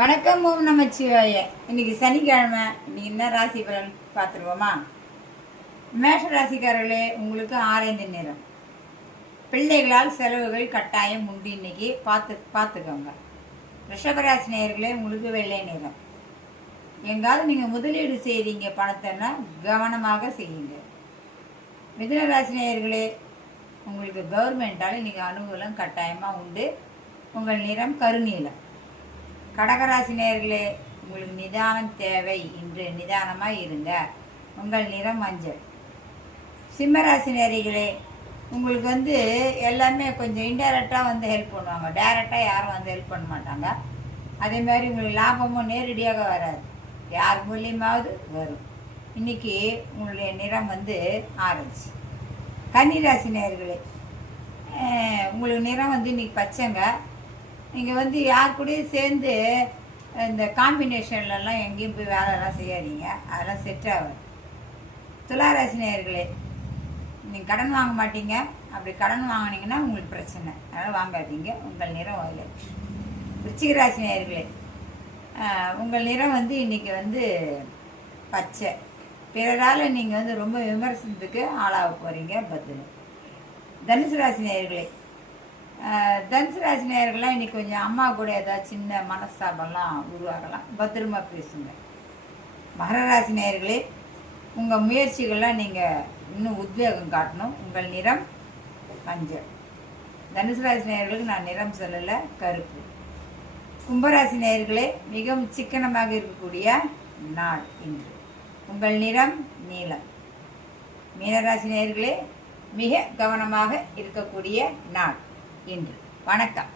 வணக்கம். ஓம் நமச்சிவாய. இன்னைக்கு சனிக்கிழமை. இன்னைக்கு என்ன ராசி பலன் பார்த்துருவோமா? மேஷ ராசிக்காரர்களே, உங்களுக்கு ஆரஞ்சு நிறம். பிள்ளைகளால் செலவுகள் கட்டாயம் உண்டு. இன்னைக்கு பார்த்துக்கோங்க. ரிஷபராசி நேயர்களே, உங்களுக்கு வெள்ளை நிறம். எங்காவது நீங்கள் முதலீடு செய்கிறீங்க பணத்தைன்னா கவனமாக செய்யுங்க. மிதுன ராசி நேயர்களே, உங்களுக்கு கவர்மெண்டால் இன்னைக்கு அனுகூலம் கட்டாயமாக உண்டு. உங்கள் நிறம் கருநீலம். கடகராசி நேயர்களே, உங்களுக்கு நிதானம் தேவை. இன்று நிதானமாக இருங்க. உங்கள் நிறம் மஞ்சள். சிம்மராசி நேயர்களே, உங்களுக்கு எல்லாமே கொஞ்சம் இன்டைரக்டாக ஹெல்ப் பண்ணுவாங்க. டைரெக்டாக யாரும் ஹெல்ப் பண்ண மாட்டாங்க. அதே மாதிரி உங்களுக்கு லாபமும் நேரடியாக வராது, யார் மூலியமாவது வரும். இன்றைக்கி உங்களுடைய நிறம் ஆரஞ்சு. கன்னிராசி நேயர்களே, உங்களுக்கு நிறம் இன்றைக்கி பச்சைங்க. நீங்கள் யார் கூடயும் சேர்ந்து இந்த காம்பினேஷன்லலாம் எங்கேயும் போய் வேலையெல்லாம் செய்யாதீங்க, அதெல்லாம் செட் ஆகாது. துளாராசி நேயர்களே, நீங்கள் கடன் வாங்க மாட்டீங்க. அப்படி கடன் வாங்கினீங்கன்னா உங்களுக்கு பிரச்சனை, அதனால் வாங்காதீங்க. உங்கள் நிறம் வயலட். விருச்சிக ராசி நேயர்களே, உங்கள் நிறம் இன்றைக்கி பச்சை. பிறரால் நீங்கள் ரொம்ப விமர்சனத்துக்கு ஆளாக போகிறீங்க, பத்திரம். தனுசு ராசி நேயர்களே, தனுசு ராசி நேயர்கள்லாம் இன்றைக்கி கொஞ்சம் அம்மா கூட ஏதாவது சின்ன மனஸ்தாபம்லாம் உருவாகலாம், பத்திரமா பேசுங்க. மகர ராசி நேயர்களே, உங்கள் முயற்சிகள்லாம் நீங்கள் இன்னும் உத்வேகம் காட்டணும். உங்கள் நிறம் மஞ்சள். தனுசு ராசி நேயர்களுக்கு நான் நிறம் சொல்லலை, கருப்பு. கும்பராசி நேயர்களே, மிகவும் சிக்கனமாக இருக்கக்கூடிய நாள் இன்று. உங்கள் நிறம் நீலம். மீனராசி நேயர்களே, மிக கவனமாக இருக்கக்கூடிய நாள் இன்று. வணக்கம்.